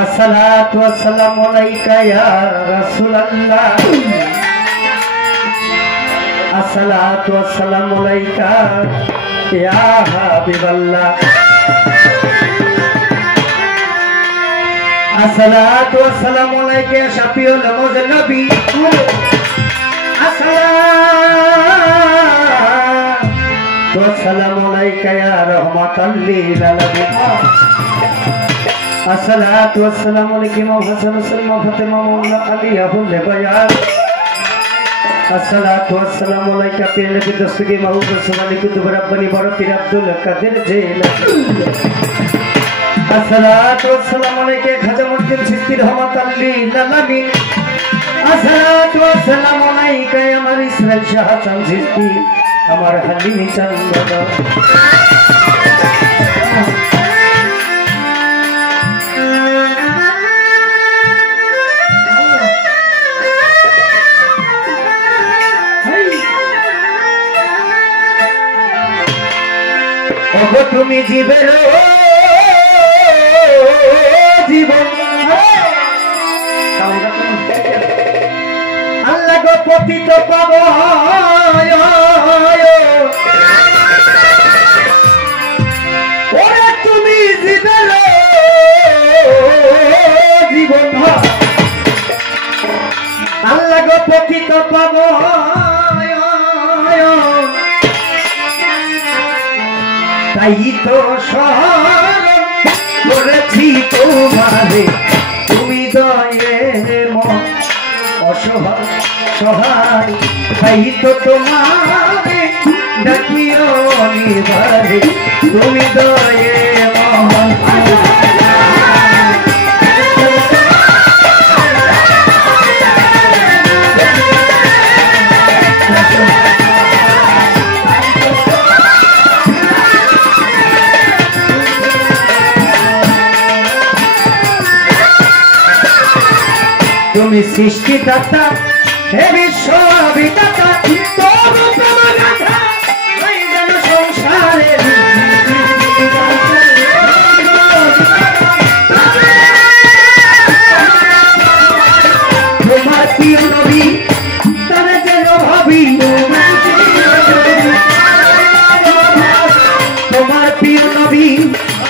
अस्सलातु वस्सलामु अलैका या रसूलल्लाह अस्सलातु वस्सलामु अलैका या हबीबल्लाह अस्सलातु वस्सलामु अलैका या शफीउल मुज़नबी अस्सलातु वस्सलामु अलैका या रहमतल लिल आलमीन अस्सलातु वस्सलामु अलैका हसन सलमा फातिमा मौला अली अबुल बयान अस्सलातु वस्सलामु अलैका पीर नबी दस्तगी महबूब सुभानी कुतुब रब्बानी बड़ा पीर अब्दुल कादिर जेलानी अस्सलातु वस्सलामु अलैका खाजा मुद्दीन चिश्ती रहमतल लिल आलमीन अस्सलातु वस्सलामु अलैका अमर इसराइल शाह चंद चिश्ती अमर हलीमी चंद তুমি জীবের জীবন আল্লাহ গো পতিত পাব ওরে তুমি জীবের জীবন আল্লাহ গো পতিত পাব তাই তো স্মরণ করেছি তোমারে তুমি দয়ে মন অসহায় সহায় তাই তো তোমারে ডাকিও নিবারে তুমি দয়ে মন তুমি সৃষ্টিদাতা হে বিশ্ববিদাতা তবু তোমার গাথা এই যেন সংসারে তোমার প্রিয় নবী তারা যেন ভাবি তোমার প্রিয় নবী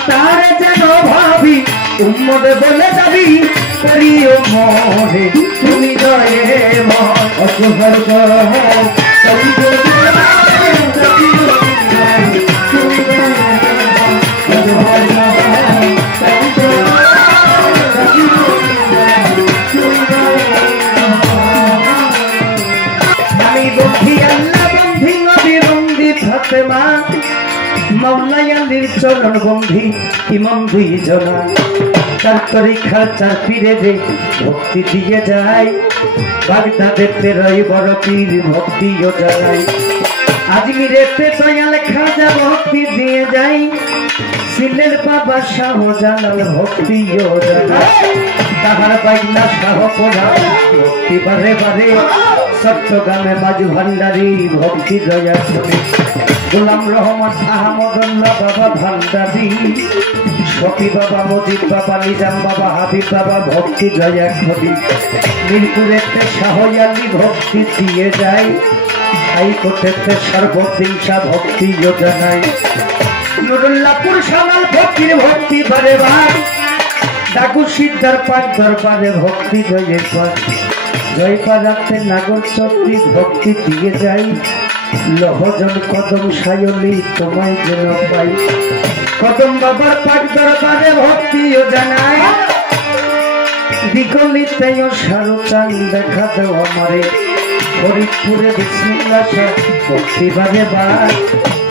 তারা যেন ভাবি উম্মত বলে যাবি করিও মনে তুমি দয়ে মন অসহায় সহায় আমি বন্ধি আল্লাহ বন্ধি নবী বন্ধি ফাতেমা মাওলা আলীর চরণ বন্ধি ইমাম দুই জনা চার তরিকা চার পীরে যে ভক্তি দিয়ে যায় বাগদাদেতে রই বড় পীর ভক্তিও জানাই আজমিরেতে দয়াল খাজা ভক্তি দিয়ে যাই সিলের বাবা শাহ জালাল ভক্তিও জানাই তাহার বাইনা শাহ পোড়া ভক্তি বারে বারে চট্টগ্রামে মাঝ ভান্ডারী ভক্তি দয়া করে গোলাম রহমান আহমদুল্লাহ বাবা ভান্ডারী শফি বাবা মজিদ বাবা নিজাম বাবা হাবিব বাবা ভক্তি দয়া করি মিরপুরেতে শাহ আলী ভক্তি দিয়ে যায় হাইকোর্টেতে সর্বদিন শাহ ভক্তিও জানাই নুরুল্লাহপুর সামাল ভক্তির ভক্তি বারে বার ডাকু সিদ্ধার পাক দরবারে ভক্তি জয়ের পর জয়পাড়াতে নাগর চক্রী ভক্তি দিয়ে যাই লহজন কদম সায়লি তোমায় যেন পাই কদম বাবার পাক দরবারে ভক্তিও জানাই দিগলিতেও সারু চান দেখা দাও আমারে ফরিদপুরে বিসমিল্লাহ শাহ ভক্তি বারে বার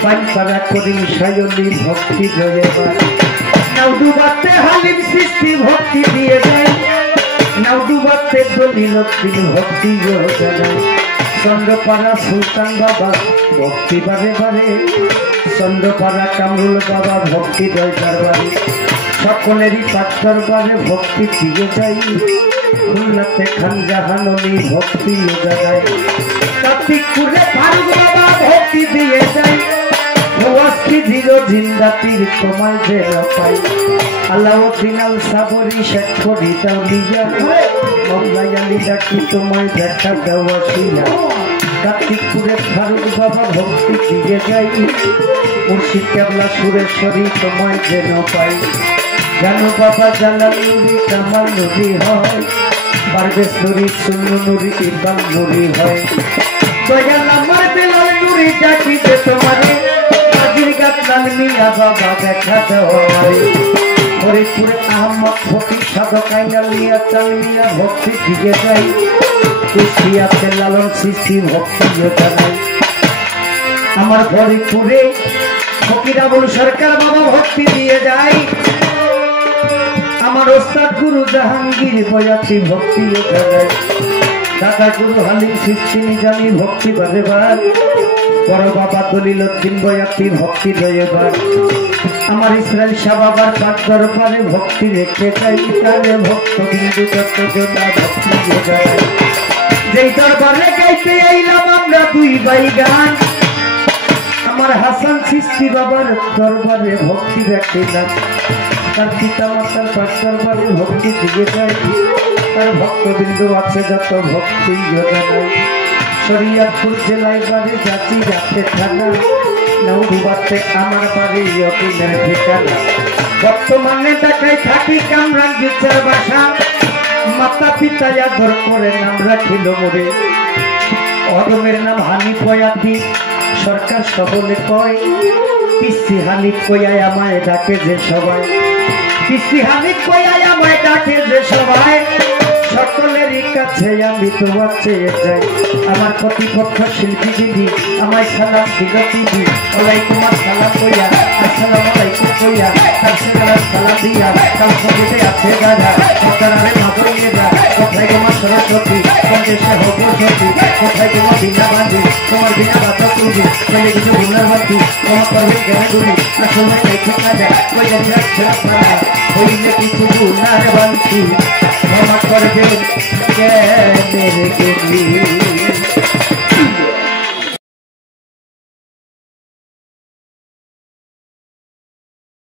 পানপাড়া করিম সায়লি ভক্তি জয়ে বার নাউডুবাতে হালিম সৃষ্টি ভক্তি দিয়ে যায় নাউডুবাতে দলিলুদ্দিন ভক্তি জানাই চন্দ্রপাড়া সুলতান বাবা ভক্তি বারে বারে চন্দ্রপাড়া কামরুল বাবা ভক্তি জয় দরবারে সকলেরই পাক দরবারে ভক্তি দিয়ে যাই খুলনাতে খান জাহাননী ভক্তি জানাই কার্তিকপুরে ফারুক বাবা ভক্তি দিয়ে যায় ওয়াসকি দিল জিন্দাতির তোমার যে পাই আলাউদ্দিন আল সাবরি শেখ ফরিদ আউলিয়া মওলাই আলী ডাকি তোমায় দেখা দেওয়া শিলা কার্তিকপুরের ফারুক বাবা ভক্তি দিয়ে যাই মুর্শিদ কেবলা সুরেশ্বরী তোমায় যেন পাই জানো বাবা জালাল নুরি কামাল নুরি হয় পারভেজ নুরি সুন্নু নুরি ইকবাল নুরি হয় দয়াল আমার বেলাল নুরি ডাকিতে তোমারে আজির গাছ লাল মিয়া বাবা দেখা দেওয়া ফরিদপুরে আহমদ ফকির সাধক আইনাল মিয়া চাল মিয়া ভক্তি দিয়ে যাই কুষ্টিয়াতে লালন সৃষ্টি ভক্তি জানাই আমার ফরিদপুরে ফকির আবুল সরকার বাবা ভক্তি দিয়ে যায় আমার ওস্তাদ গুরু জাহাঙ্গীর বয়াতি ভক্তি জানাই দাদা গুরু হালিম সৃষ্টি নিজামি ভক্তি বাজেবার বড় বাবা দলিলউদ্দিন বয়াতি ভক্তি জয়বার আমার ইসরায়েল শাহ বাবার পাঠ দরবারে ভক্তি রেখে যাই তারে ভক্ত বিন্দু তত্ত্বজোতা ভক্তি জানাই যেই দরবারে গাইতে আইলাম আমরা দুই ভাই গান আমার হাসান সৃষ্টি বাবার দরবারে ভক্তি রাখিলাম তার পিতা মাতার পাঠ দরবারে ভক্তি দিয়ে যায় তার ভক্তবিন্দু আছে যত ভক্তি জানাই শরীয়তপুর জেলায় বাড়ি যাচ্ছি যাতে থানা নৌবাতে আমার বাড়ি অকিনের ঠিকানা বর্তমানে ঢাকায় থাকি কামরান বিচার বাসা মাতা পিতা আদর করে নাম রাখিল মোরে অদমের নাম হানিফ বয়াতি সরকার সকলে কয় পিসি হানিফ কয়ায় আমায় ডাকে যে সবাই পিসি হানিফ কয়ায় আমায় ডাকে যে সবাই সকলেরই কাছে আমি তোমার চেয়ে যাই আমার প্রতিপক্ষ শিল্পী দিদি আমায় সালাম দিল দিদি ওয়ালাইকুম আসসালাম কইয়া আসসালামু আলাইকুম কইয়া তার সালাম দিয়া তার সঙ্গে আছে দাদা সরকারে মাধুরী দা কোথায় তোমার সরস্বতী কোন দেশে হবো সতী কোথায় তোমার বিনা বাঁধি তোমার বিনা বাতা তুলবি চলে কিছু গুণার বাতি তোমার করবে জ্ঞান দুলি আসলে দেখে কাজা কইয়া ছেড়া পালা হইলে কিছু গুণার বান্তি ক্ষমা করবে কে মেরে